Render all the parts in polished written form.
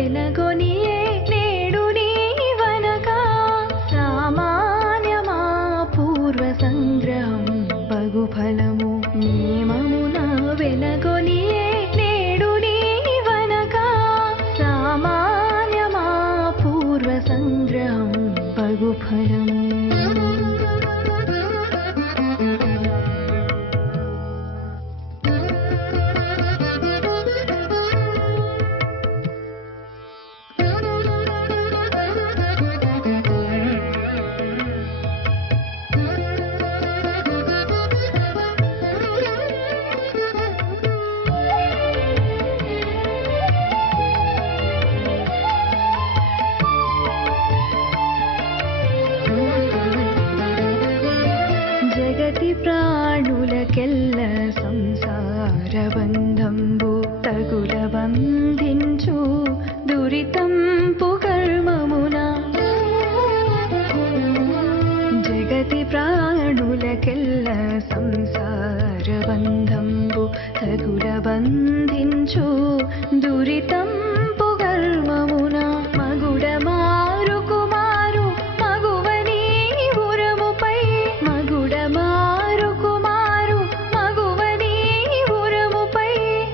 వెనగొనియే నేడు నీవనగా సామాన్యమా పూర్వ సంగ్రహం బగు ఫలము నియమమున వెనగొనియే నేడు నీవనగా సామాన్యమా పూర్వ సంగ్రహం బగు ఫలము జగతి ప్రాణులకెల్ల సంసార బంధంబు తగుల బంధించు దురితంపు కర్మమున జగతి ప్రాణులకెల్ల సంసార బంధంబు తగుల బంధించు దురితంపు కర్మమున మగుడ మారు కుమారు మగువని ఉరముపై మగుడ మారు కుమారు మగువని ఉరముపై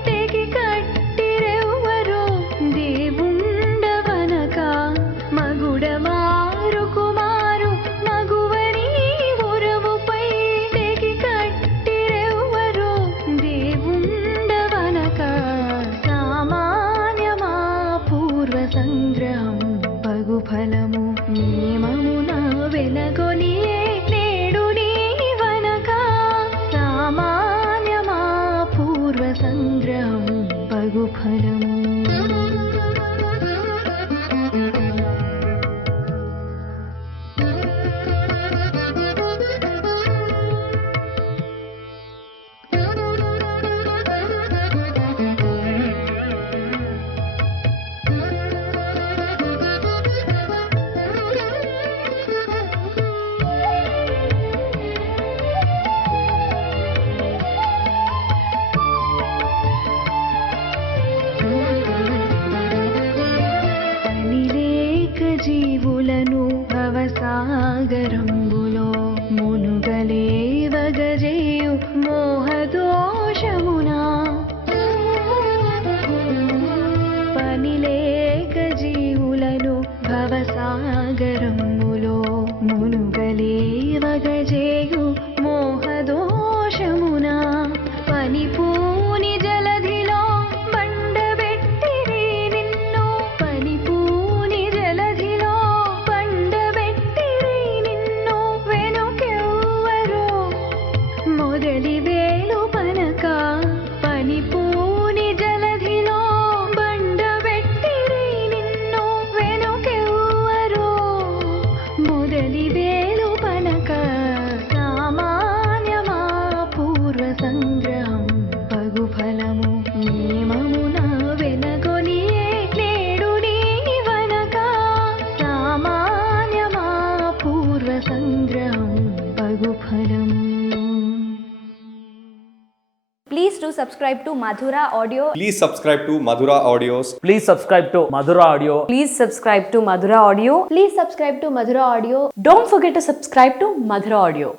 తెగి కట్టిరెవ్వరు దేవుండవనక మగుడ మారు కుమారు మగువని ఉరముపై తెగి కట్టిరెవ్వరు దేవుండవనక సామాన్యమా పూర్వ సంగ్రహం బగు ఫలము నియమమున వెనగొనియే నేడు నీవనగా సామాన్యమా పూర్వ సంగ్రహం బగు ఫలము పనిలేక జీవులను భవసాగరంబులో మునుగలేవగజేయు మోహదోషమునా పనిలేక జీవులను భవసాగరంబులో మునుగలేవగజేయు మోహదోషమునా పనిపూని జలధిలో బండబెట్టిరి నిన్ను పనిపూని జలధిలో బండబెట్టిరి నిన్ను వెనుకెవ్వరు మొదలి వేలు పనక పనిపూని జలధిలో బండబెట్టిరి నిన్ను వెనుకెవ్వరు మొదలి వేలు పనక సామాన్యమా పూర్వ సంగ్రహం బగు ఫలము నియమమున వెనగొనియే నేడు నీవనగా సామాన్యమా పూర్వ సంగ్రహం బగు ఫలము. Please do subscribe to Madhura Audio. Please subscribe to Madhura Audios. Please subscribe to Madhura Audio. Please subscribe to Madhura Audio. Please subscribe to Madhura Audio. Don't forget to subscribe to Madhura Audio.